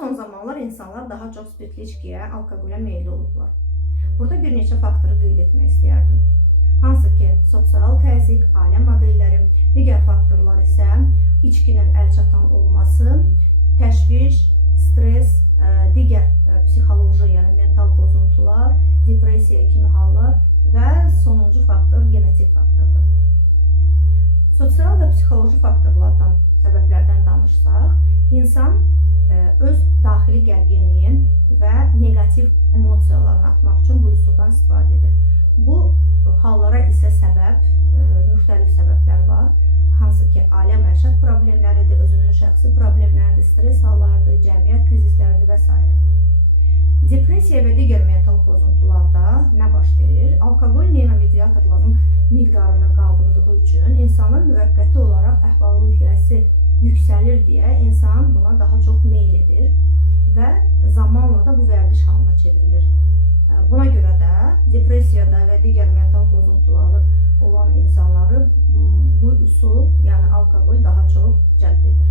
son zamanlar insanlar daha çox spirtli içkiyə, alkoqolə meyilli olublar. Burada bir neçə faktoru qeyd etmək istəyərdim. Hansı ki, sosial təzyiq, ailə modelləri, digər faktorlar isə içkinin əlçatan olması, təşviş, stres, digər psixoloji, yəni mental pozuntular, depressiya kimi hallar və sonuncu faktor genetik faktordur. Sosial və psixoloji faktorlardan, səbəblərdən danışsaq, insan öz daxili gərginliyin və negativ emosiyalarını atmaq üçün bu üsuldan istifadə edir. Bu hallara isə müxtəlif səbəblər var. Hansı ki, ailə məişət problemləridir, özünün şəxsi problemləridir, stres hallarıdır, cəmiyyət krizisləridir və s. Depressiya və digər mental pozuntularda nə baş verir? Alkoqol neyromediatorların miqdarını qaldırdığı üçün insanın müvəqqəti olaraq əhval-ruhiyyəsi yüksəlir deyə insan buna daha çox meyl edir və zamanla da bu vərdiş halına çevrilir. Buna görə də depressiyada və digər mental pozuntuları olan insanları bu üsul, yəni alkoqol daha çox cəlb edir.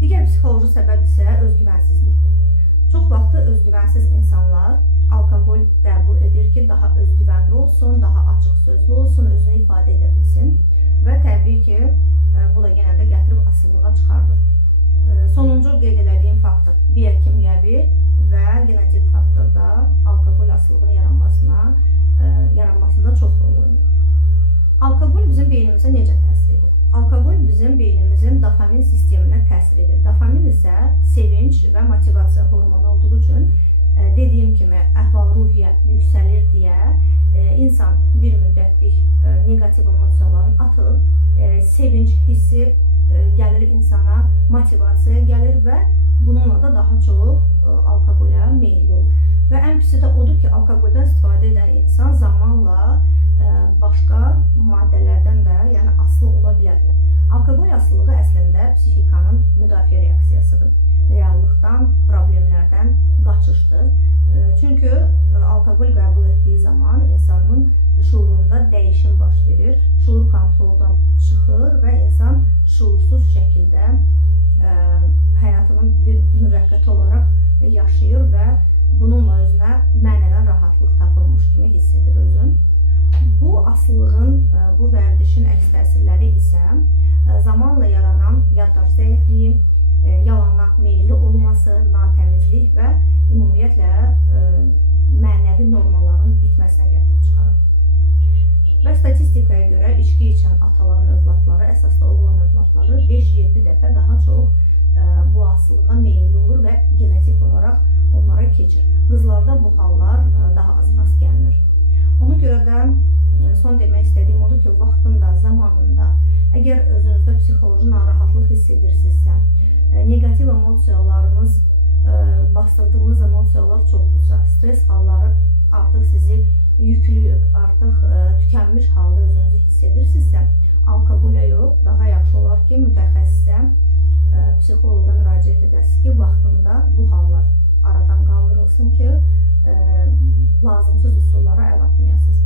Digər psixoloji səbəb isə özgüvənsizlikdir. Çox vaxtı özgüvənsiz insanlar alkoqol qəbul edir ki, daha özgüvənli olsun, daha açıq sözlü olsun, özünü ifadə edə bilsin və təbii ki, bu da yenə də gətirib asılılığa çıxardır. Sonuncu qeyd edədiyim faktor biokimyəvi və genetik faktorda alkoqol asılılığının yaranmasında çox rol oynayır. Alkoqol bizim beynimizə necə təsir edir? Alkoqol bizim beynimizin dopamin sisteminə təsir edir. Dopamin isə sevinç və motivasiya hormonu olduğu üçün dediyim kimi əhval-ruhiyyə yüksəlir deyə insan bir müddətlik negativ emosiyalarını atır, sevinç hissi gəlir insana, motivasiya gəlir və bununla da daha çox alkoqolə meyilli olur. Və ən pisi də odur ki, alkoqoldan istifadə edən insan zamanla başqa maddələrdən də asılı ola bilər. Alkoqol asılılığı əslində psixikanın müdafiə reaksiyasıdır. Reallıqdan, problemlərdən qaçışdır. Çünki alkoqol qəbul etdiyi zaman insanın şuurunda dəyişim baş verir, şuur kontroldan çıxır və insan şuursuz şəkildə həyatının bir müvəqqəti olaraq yaşayır və bununla özünə mənəvən rahatlıq tapırmış kimi hiss edir özün. Bu asılılığın, bu vərdişin əks təsirləri isə zamanla yaranan yaddaş zəifliyi, yalana meyilli olması, natəmizlik və ümumiyyətlə mənəvi normaların itməsinə gətirib çıxarır. Və statistikaya görə içki içən ataların övladları, əsasda oğlan övladları 5-7 dəfə daha çox bu asılılığa meyilli olur və genetik olaraq onlara keçir. Qızlarda bu hallar daha az rast gəlinir. Ona görə də son demək istədiyim odur ki, vaxtında, zamanında, əgər özünüzdə psixoloji narahatlıq hiss edirsinizsə, negativ emosiyalarınız, bastırdığınız emosiyalar çoxdursa, stres halları artıq sizi yüklüyür, artıq tükənmiş halda özünüzü hiss edirsinizsə, alkoqolə yox, daha yaxşı olar ki, mütəxəssisə, psixoloqa müraciət edəsiniz ki, vaxtında bu hallar aradan qaldırılsın ki, lazımsız üsullara əl atmayasınız.